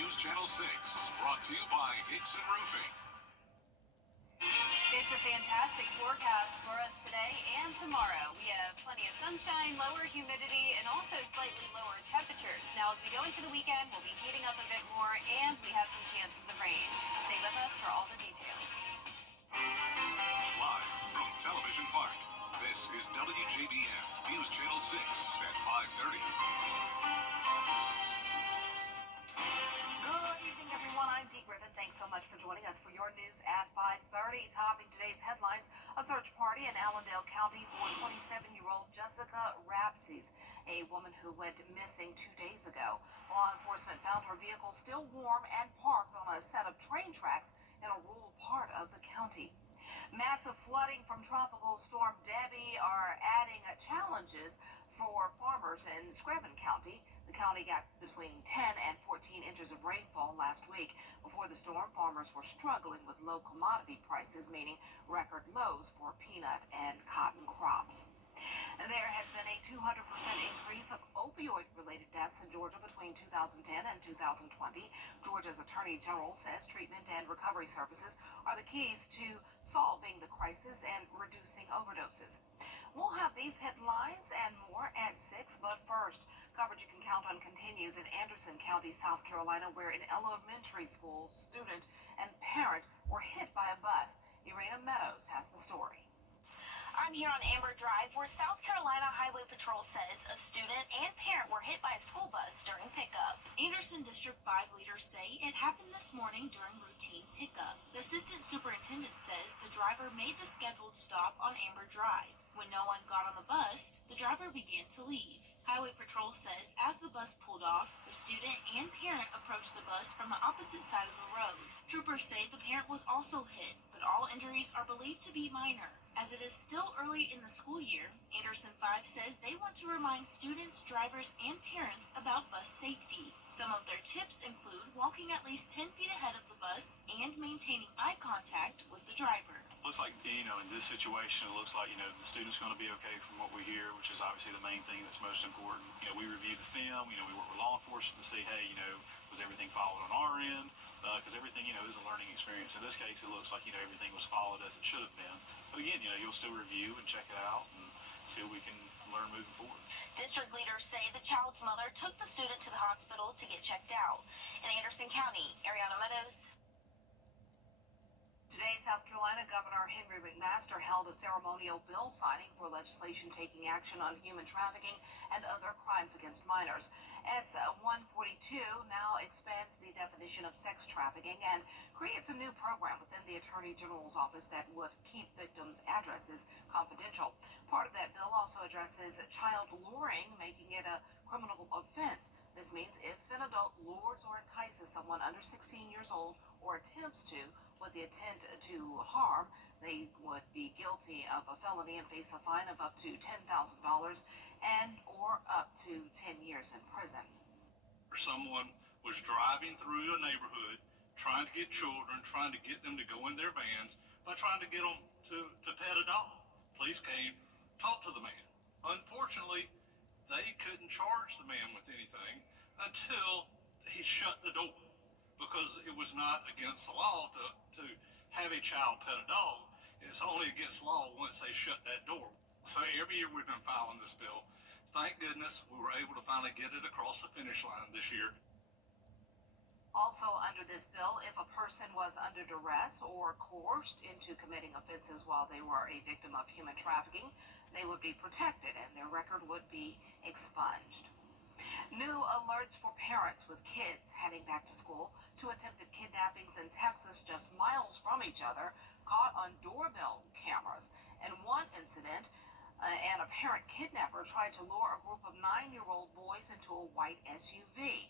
News Channel 6, brought to you by Hickson Roofing. It's a fantastic forecast for us today and tomorrow. We have plenty of sunshine, lower humidity, and also slightly lower temperatures. Now, as we go into the weekend, we'll be heating up a bit more, and we have some chances of rain. Stay with us for all the details. Live from Television Park, this is WJBF News Channel 6 at 5:30. Good evening, everyone. I'm Dee Griffin. Thanks so much for joining us for your news at 5:30. Topping today's headlines, a search party in Allendale County for 27-year-old Jessica Rapses, a woman who went missing 2 days ago. Law enforcement found her vehicle still warm and parked on a set of train tracks in a rural part of the county. Massive flooding from Tropical Storm Debbie are adding challenges for farmers in Screven County. The county got between 10 and 14 inches of rainfall last week. Before the storm, farmers were struggling with low commodity prices, meaning record lows for peanut and cotton crops. And there has been a 200% increase of opioid-related deaths in Georgia between 2010 and 2020. Georgia's Attorney General says treatment and recovery services are the keys to solving the crisis and reducing overdoses. We'll have these headlines and more at 6, but first, coverage you can count on continues in Anderson County, South Carolina, where an elementary school student and parent were hit by a bus. Irena Meadows has the story. I'm here on Amber Drive, where South Carolina Highway Patrol says a student and parent were hit by a school bus during pickup. Anderson District 5 leaders say it happened this morning during routine pickup. The assistant superintendent says the driver made the scheduled stop on Amber Drive. When no one got on the bus, the driver began to leave. Highway Patrol says as the bus pulled off, the student and parent approached the bus from the opposite side of the road. Troopers say the parent was also hit, but all injuries are believed to be minor. As it is still early in the school year, Anderson 5 says they want to remind students, drivers, and parents about bus safety. Some of their tips include walking at least 10 feet ahead of the bus and maintaining eye contact with the driver. Looks like, in this situation, it looks like, the student's going to be okay from what we hear, which is obviously the main thing that's most important. We review the film, we work with law enforcement to see, hey, was everything followed on our end? Because everything, is a learning experience. In this case, it looks like, everything was followed as it should have been. But again, you'll still review and check it out and see what we can learn moving forward. District leaders say the child's mother took the student to the hospital to get checked out. In Anderson County, Ariana Meadows. Today, South Carolina Governor Henry McMaster held a ceremonial bill signing for legislation taking action on human trafficking and other crimes against minors. S. 142 now expands the definition of sex trafficking and creates a new program within the Attorney General's office that would keep victims' addresses confidential. Part of that bill also addresses child luring, making it a criminal offense. This means if an adult lures or entices someone under 16 years old or attempts to with the intent to harm, they would be guilty of a felony and face a fine of up to $10,000 and or up to 10 years in prison. Someone was driving through a neighborhood trying to get children, trying to get them to go in their vans by trying to get them to pet a dog. Police came, talked to the man. Unfortunately, they couldn't charge the man with anything until he shut the door, because it was not against the law to have a child pet a dog. It's only against law once they shut that door. So every year we've been filing this bill. Thank goodness we were able to finally get it across the finish line this year. Also under this bill, if a person was under duress or coerced into committing offenses while they were a victim of human trafficking, they would be protected and their record would be expunged. New alerts for parents with kids heading back to school to attempted kidnappings in Texas just miles from each other caught on doorbell cameras. In one incident, an apparent kidnapper tried to lure a group of 9-year-old boys into a white SUV.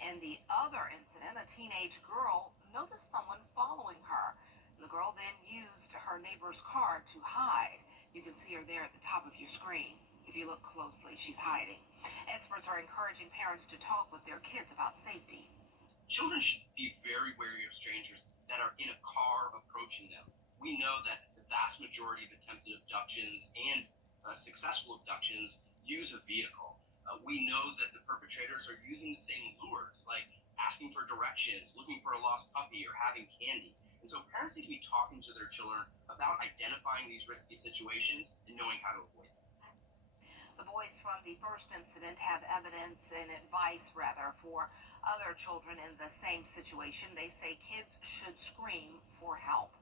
In the other incident, a teenage girl noticed someone following her. The girl then used her neighbor's car to hide. You can see her there at the top of your screen. If you look closely, she's hiding. Experts are encouraging parents to talk with their kids about safety. Children should be very wary of strangers that are in a car approaching them. We know that the vast majority of attempted abductions and successful abductions use a vehicle. We know that the perpetrators are using the same lures, like asking for directions, looking for a lost puppy, or having candy. And so parents need to be talking to their children about identifying these risky situations and knowing how to avoid them. The boys from the first incident have evidence and advice, rather, for other children in the same situation. They say kids should scream for help.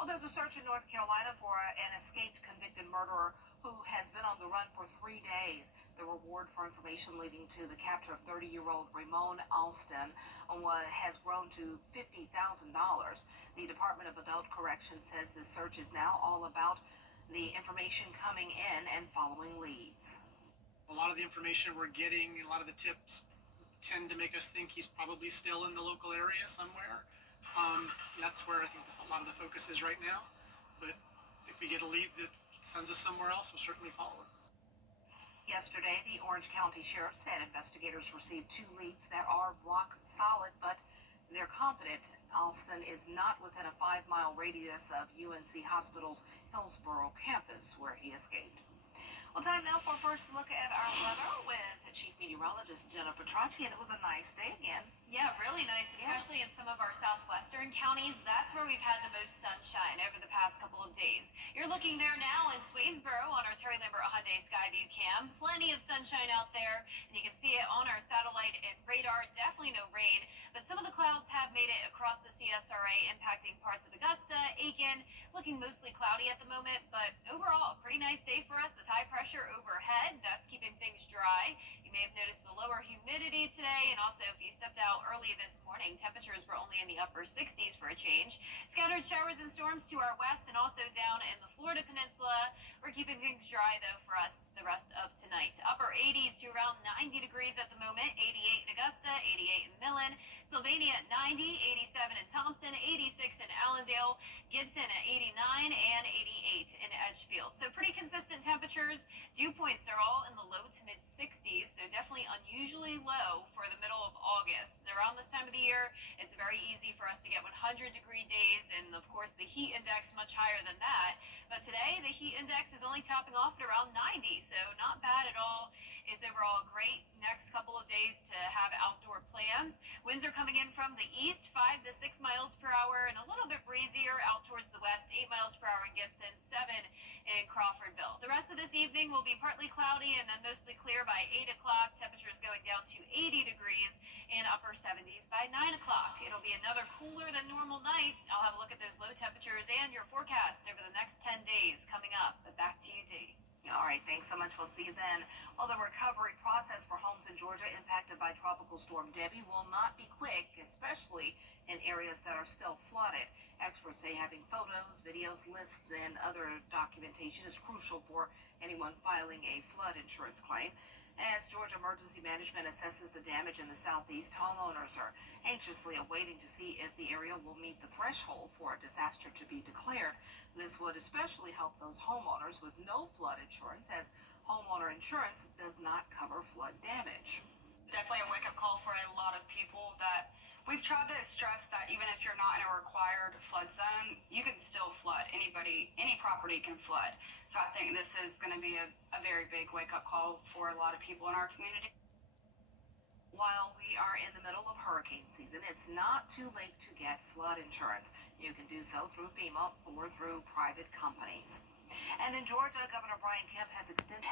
Well, there's a search in North Carolina for an escaped convicted murderer who has been on the run for 3 days. The reward for information leading to the capture of 30-year-old Ramon Alston has grown to $50,000. The Department of Adult Correction says this search is now all about the information coming in and following leads. A lot of the information we're getting, a lot of the tips tend to make us think he's probably still in the local area somewhere. That's where I think a lot of the focus is right now. But if we get a lead that sends us somewhere else, we'll certainly follow it. Yesterday, the Orange County Sheriff said investigators received 2 leads that are rock solid, but they're confident Alston is not within a 5-mile radius of UNC Hospital's Hillsborough campus where he escaped. Well, time now for a first look at our weather with Chief Meteorologist Jenna Petracci, and it was a nice day again. Yeah, really nice, especially in some of our southwestern counties. That's where we've had the most sunshine over the past couple of days. You're looking there now in Swainsboro on our Terry Lambert Hyundai Skyview cam. Plenty of sunshine out there, and you can see it on our satellite and radar. Definitely no rain, but some of the clouds have made it across the CSRA, impacting parts of Augusta, Aiken. Looking mostly cloudy at the moment, but overall, a pretty nice day for us with high pressure overhead. That's keeping things dry. You may have noticed the lower humidity today, and also if you stepped out early this morning, temperatures were only in the upper 60s for a change. Scattered showers and storms to our west and also down in the Florida Peninsula. We're keeping things dry, though, for us the rest of tonight. Upper 80s to around 90 degrees at the moment. 88 in Augusta, 88 in Millen, Sylvania at 90, 87 in Thompson, 86 in Allendale, Gibson at 89, and 88 in Edgefield. So pretty consistent temperatures. Dew points are all in the low to mid 60s, so definitely unusually low for the middle of August. Around this time of the year, it's very easy for us to get 100-degree days, and of course the heat index much higher than that. But today, the heat index is only topping off at around 90, so not bad at all. It's overall great next couple of days to have outdoor plans. Winds are coming in from the east, 5 to 6 miles per hour, and a little bit breezier out towards the west, 8 miles per hour in Gibson, 7 in Crawfordville. The rest of this evening will be partly cloudy and then mostly clear by 8 o'clock. Temperatures going down to 80 degrees in upper 70s by 9 o'clock. It'll be another cooler than normal night. I'll have a look at those low temperatures and your forecast over the next 10 days coming up. But back to you, Dee. All right, thanks so much. We'll see you then. Well, the recovery process for homes in Georgia impacted by Tropical Storm Debbie will not be quick, especially in areas that are still flooded. Experts say having photos, videos, lists, and other documentation is crucial for anyone filing a flood insurance claim. As Georgia Emergency Management assesses the damage in the southeast, homeowners are anxiously awaiting to see if the area will meet the threshold for a disaster to be declared. This would especially help those homeowners with no flood insurance, as homeowner insurance does not cover flood damage. Definitely a wake-up call for a lot of people that we've tried to stress that even if you're not in a required flood zone, you can still flood. Anybody, any property can flood. So I think this is going to be a very big wake-up call for a lot of people in our community. While we are in the middle of hurricane season, it's not too late to get flood insurance. You can do so through FEMA or through private companies. And in Georgia, Governor Brian Kemp has extended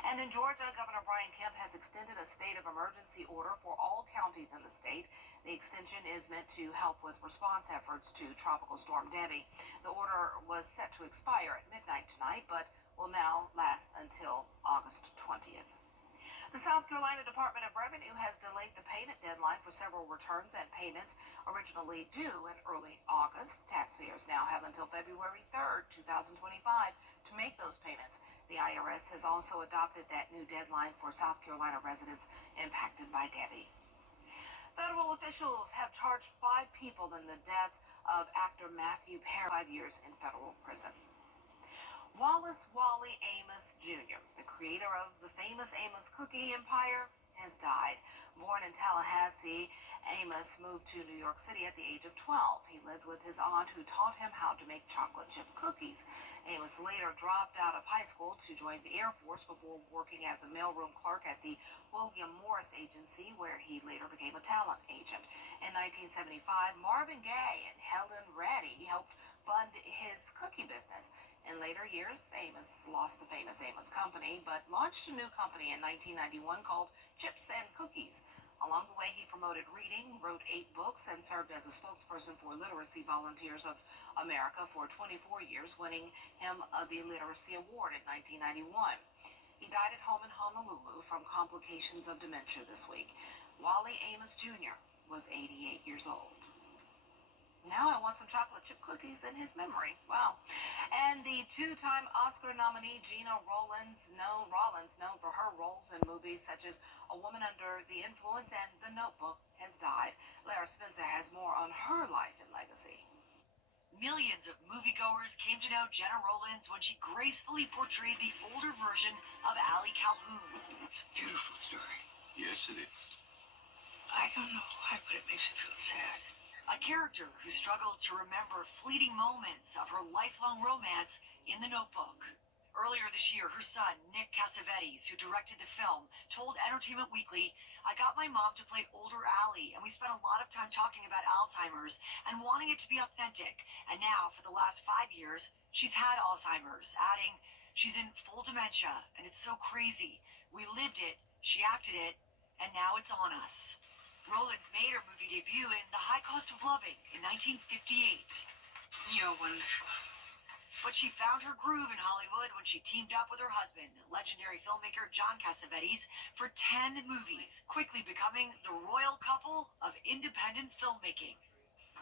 a state of emergency order for all counties in the state. The extension is meant to help with response efforts to Tropical Storm Debbie. The order was set to expire at midnight tonight, but will now last until August 20th. The South Carolina Department of Revenue has delayed the payment deadline for several returns and payments originally due in early August. Taxpayers now have until February 3rd, 2025 to make those payments. The IRS has also adopted that new deadline for South Carolina residents impacted by Debbie. Federal officials have charged 5 people in the death of actor Matthew Perry, 5 years in federal prison. Wallace Wally Amos Jr., the creator of the famous Amos cookie empire, has died. Born in Tallahassee, Amos moved to New York City at the age of 12. He lived with his aunt who taught him how to make chocolate chip cookies. Amos later dropped out of high school to join the Air Force before working as a mailroom clerk at the William Morris Agency, where he later became a talent agent. In 1975, Marvin Gaye and Helen Reddy helped fund his cookie business. In later years, Amos lost the famous Amos Company, but launched a new company in 1991 called Chips and Cookies. Along the way, he promoted reading, wrote 8 books, and served as a spokesperson for Literacy Volunteers of America for 24 years, winning him the Literacy Award in 1991. He died at home in Honolulu from complications of dementia this week. Wally Amos Jr. was 88 years old. Now I want some chocolate chip cookies in his memory. Wow. And the 2-time Oscar nominee Gina Rollins, known for her roles in movies such as A Woman Under the Influence and The Notebook, has died. Lara Spencer has more on her life and legacy. Millions of moviegoers came to know Gina Rollins when she gracefully portrayed the older version of Allie Calhoun. It's a beautiful story. Yes, it is. I don't know why, but it makes me feel sad. A character who struggled to remember fleeting moments of her lifelong romance in The Notebook. Earlier this year, her son, Nick Cassavetes, who directed the film, told Entertainment Weekly, "I got my mom to play older Allie, and we spent a lot of time talking about Alzheimer's and wanting it to be authentic. And now, for the last 5 years, she's had Alzheimer's," adding, "She's in full dementia, and it's so crazy. We lived it, she acted it, and now it's on us." Rollins made her movie debut in The High Cost of Loving in 1958. You're wonderful. But she found her groove in Hollywood when she teamed up with her husband, legendary filmmaker John Cassavetes, for 10 movies, quickly becoming the royal couple of independent filmmaking.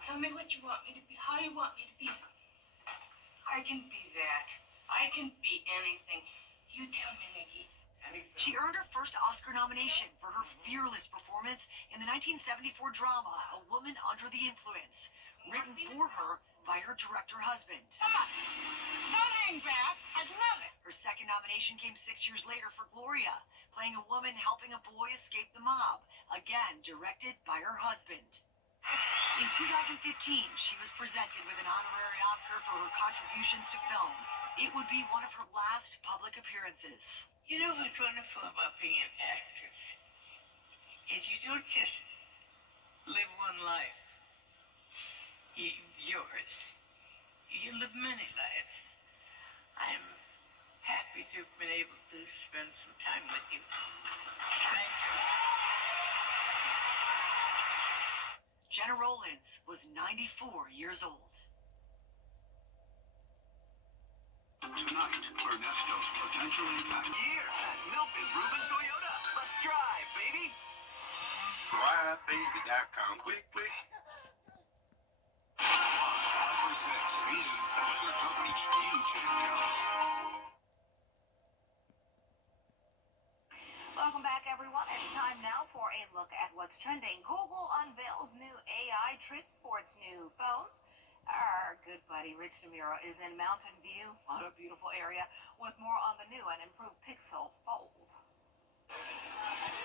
Tell me what you want me to be, how you want me to be. I can be that. I can be anything. You tell me, Nikki. She earned her first Oscar nomination for her fearless performance in the 1974 drama A Woman Under the Influence, written for her by her director husband. Come on. Don't hang back. I'd love it. Her second nomination came 6 years later for Gloria, playing a woman helping a boy escape the mob, again directed by her husband. In 2015, she was presented with an honorary Oscar for her contributions to film. It would be one of her last public appearances. You know what's wonderful about being an actress is you don't just live one life. Yours. You live many lives. I'm happy to have been able to spend some time with you. Thank you. Gina Rollins was 94 years old. Tonight, Ernesto's potential impact. Year at Milton Rubin Toyota. Let's drive, baby. Drivebaby.com. Click, click. 5 for 6 is weather coverage you can count. Welcome back, everyone. It's time now for a look at what's trending. Google unveils new AI tricks for its new phones. Our good buddy Rich Namiro is in Mountain View, what a beautiful area, with more on the new and improved Pixel Fold.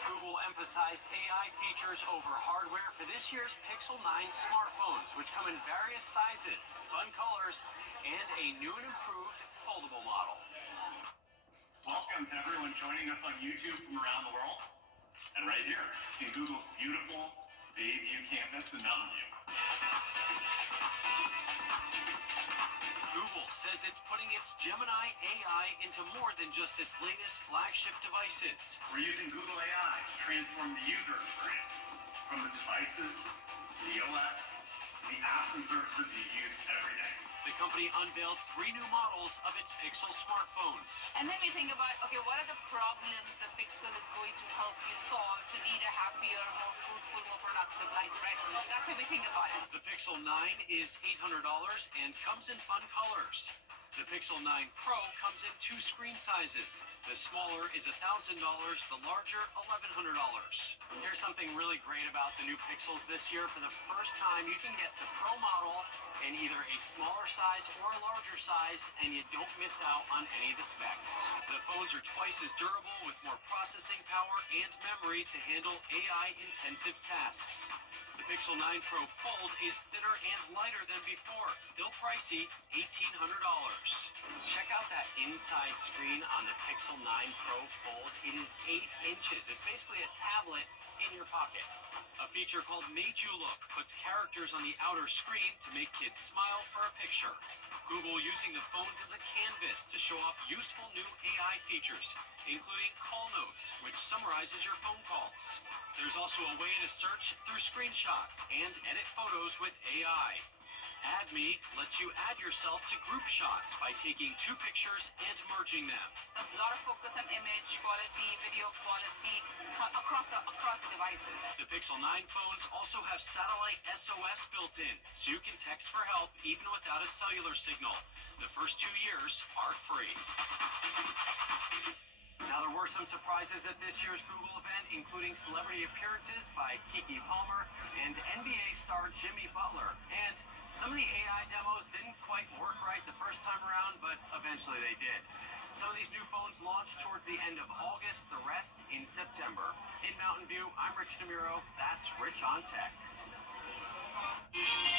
Google emphasized AI features over hardware for this year's Pixel 9 smartphones, which come in various sizes, fun colors, and a new and improved foldable model. Welcome to everyone joining us on YouTube from around the world. And right here in Google's beautiful Bay View campus in Mountain View. Google says it's putting its Gemini AI into more than just its latest flagship devices. We're using Google AI to transform the user experience from the devices, the OS, the apps and services you use every day. The company unveiled 3 new models of its Pixel smartphones. And then we think about, okay, what are the problems the Pixel is going to help you solve to lead a happier, more fruitful, more productive life, right? That's how we think about it. The Pixel 9 is $800 and comes in fun colors. The Pixel 9 Pro comes in 2 screen sizes, The smaller is $1,000, the larger $1,100. Here's something really great about the new Pixels this year. For the first time, you can get the Pro model in either a smaller size or a larger size, and you don't miss out on any of the specs. The phones are twice as durable with more processing power and memory to handle AI-intensive tasks. The Pixel 9 Pro Fold is thinner and lighter than before. Still pricey, $1,800. Check out that inside screen on the Pixel 9 Pro Fold. It is 8 inches. It's basically a tablet in your pocket. A feature called Made You Look puts characters on the outer screen to make kids smile for a picture. Google using the phones as a canvas to show off useful new AI features, including call notes, which summarizes your phone calls. There's also a way to search through screenshots and edit photos with AI. Add Me lets you add yourself to group shots by taking 2 pictures and merging them. A lot of focus on image quality, video quality across the devices. The Pixel 9 phones also have satellite SOS built in, so you can text for help even without a cellular signal. The first 2 years are free. Now, there were some surprises at this year's Google event, including celebrity appearances by Keke Palmer and NBA star Jimmy Butler. And some of the AI demos didn't quite work right the first time around, but eventually they did. Some of these new phones launched towards the end of August, the rest in September. In Mountain View, I'm Rich DeMuro. That's Rich on Tech.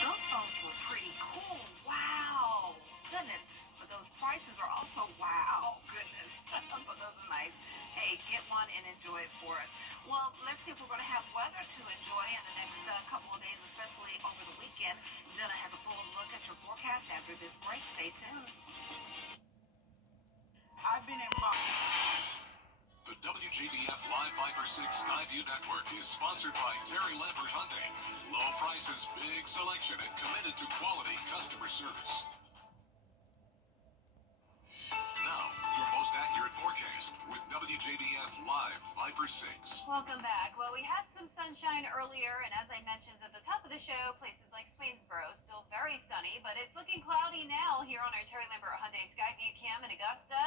Those phones were pretty cool. Wow. Goodness. But those prices are also wow. Goodness. But those are nice. Hey, get one and enjoy it for us. Well, let's see if we're going to have weather to enjoy in the next couple of days, especially over the weekend. Jenna has a full look at your forecast after this break. Stay tuned. I've been involved. The WJBF Live Viper 6 Skyview Network is sponsored by Terry Lambert Hyundai. Low prices, big selection, and committed to quality customer service. Now, your most accurate forecast with WJBF Live Viper 6. Welcome back. Well, we had some sunshine earlier, and as I mentioned at the top of the show, places like Swainsboro still very sunny, but it's looking cloudy now here on our Terry Lambert Hyundai Skyview Cam in Augusta.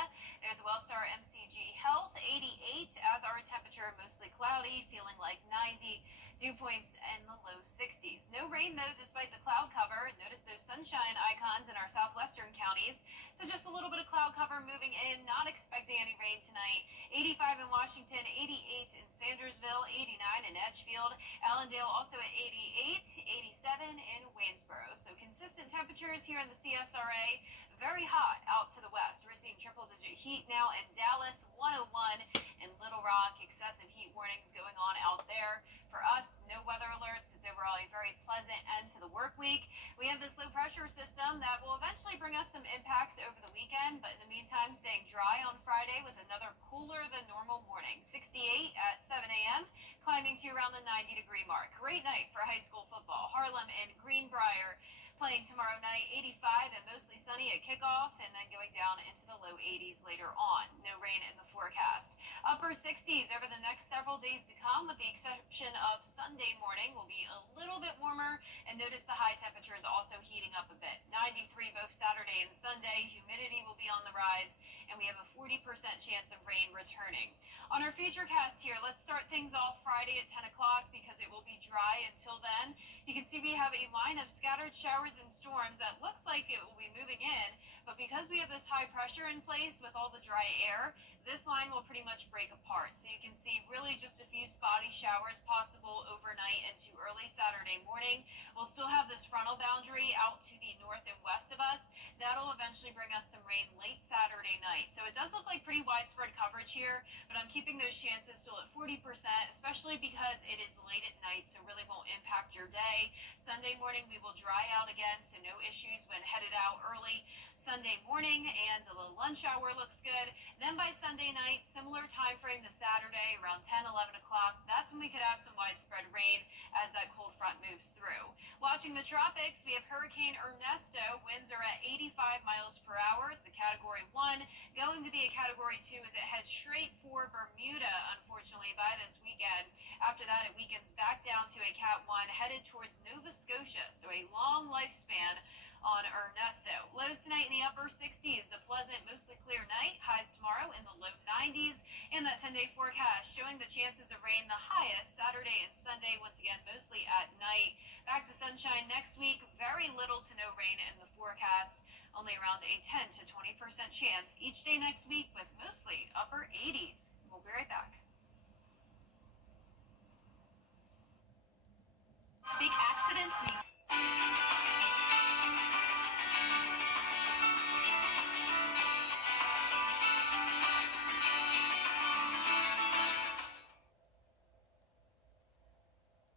There's Wellstar MCG Health, 88 as our temperature, mostly cloudy, feeling like 90. Dew points in the low 60s. No rain, though, despite the cloud cover. Notice those sunshine icons in our southwestern counties. So just a little bit of cloud cover moving in. Not expecting any rain tonight. 85 in Washington, 88 in Sandersville, 89 in Edgefield. Allendale also at 88, 87 in Waynesboro. So consistent temperatures here in the CSRA. Very hot out to the west. We're seeing triple-digit heat now in Dallas, 101 in Little Rock. Excessive heat warnings going on out there. For us, no weather alerts. It's overall a very pleasant end to the work week. We have this low pressure system that will eventually bring us some impacts over the weekend, but in the meantime, staying dry on Friday with another cooler than normal morning. 68 at 7 a.m., climbing to around the 90-degree mark. Great night for high school football. Harlem and Greenbrier playing tomorrow night, 85 and mostly sunny at kickoff, and then going down into the low 80s later on. No rain in the forecast. Upper 60s over the next several days to come, with the exception of Sunday morning, will be a little bit warmer, and notice the high temperatures also heating up a bit. 93 both Saturday and Sunday. Humidity will be on the rise, and we have a 40% chance of rain returning. On our futurecast here, let's start things off Friday at 10 o'clock because it will be dry until then. You can see we have a line of scattered showers and storms that looks like it will be moving in, but because we have this high pressure in place with all the dry air, this line will pretty much break apart. So you can see really just a few spotty showers possible overnight into early Saturday morning. We'll still have this frontal boundary out to the north and west of us. That'll eventually bring us some rain late Saturday night. So it does look like pretty widespread coverage here, but I'm keeping those chances still at 40%, especially because it is late at night, so really won't impact your day. Sunday morning we will dry out again, so no issues when headed out early Sunday morning, and the lunch hour looks good. Then by Sunday night, similar time frame to Saturday, around 10, 11 o'clock, that's when we could have some widespread rain as that cold front moves through. Watching the tropics, we have Hurricane Ernesto. Winds are at 85 miles per hour. It's a Category 1, going to be a Category 2 as it heads straight for Bermuda, unfortunately, by this weekend. After that, it weakens back down to a Cat 1, headed towards Nova Scotia, so a long lifespan on Ernesto. Lows tonight in the upper 60s. A pleasant, mostly clear night. Highs tomorrow in the low 90s. And that 10-day forecast showing the chances of rain the highest Saturday and Sunday, once again, mostly at night. Back to sunshine next week. Very little to no rain in the forecast. Only around a 10 to 20% chance each day next week with mostly upper 80s. We'll be right back. Big accidents.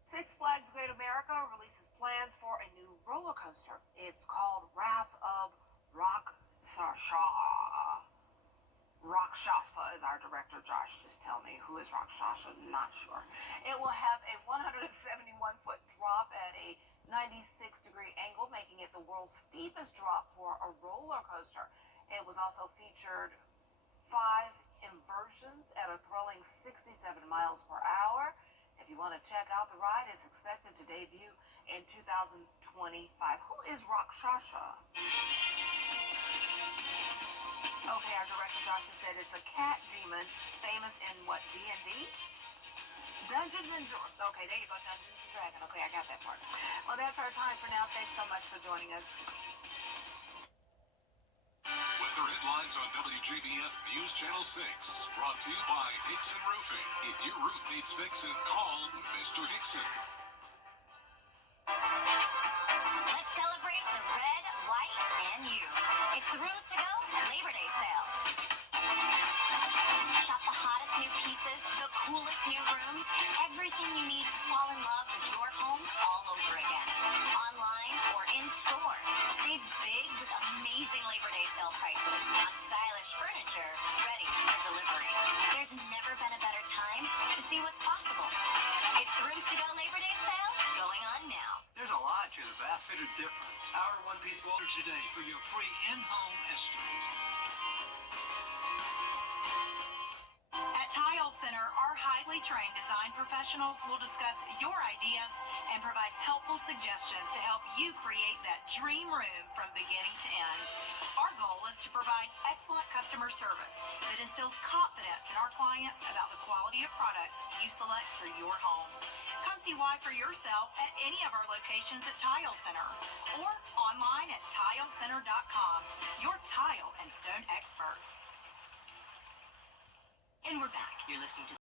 Six Flags Great America releases plans for a new roller coaster. It's called Wrath of Rakshasa is our director, Josh. Just tell me, who is Rakshasa? Not sure. It will have a 171-foot drop at a 96-degree angle, making it the world's steepest drop for a roller coaster. It was also featured 5 inversions at a thrilling 67 miles per hour. If you want to check out the ride, it's expected to debut in 2025. Who is Rakshasa? Okay, our director Joshua said it's a cat demon famous in what, D&D? Dungeons and Dragons. Okay, there you go, Dungeons and Dragons. Okay, I got that part. Well, that's our time for now. Thanks so much for joining us. Weather headlines on WJBF News Channel 6. Brought to you by Hickson Roofing. If your roof needs fixing, call Mr. Hickson. Let's celebrate the red, white, and you. It's the Rooms to Go Labor Day sale. Shop the hottest new pieces, the coolest new rooms, everything you need to fall in love with your home all over again. Online or in store. Save big with amazing Labor Day sale prices on stylish furniture ready for delivery. There's never been a better time to see what's possible. It's the Rooms to Go Labor Day sale going on now. There's a lot to the bath fitter difference. Our one-piece wall today for your free in-home estimate. At Tile Center, our highly trained design professionals will discuss your ideas and provide helpful suggestions to help you create that dream room from beginning to end. Our goal is to provide excellent customer service that instills confidence in our clients about the quality of products you select for your home. Come see why for yourself at any of our locations at Tile Center or online at tilecenter.com. Your tile and stone experts. And we're back. You're listening to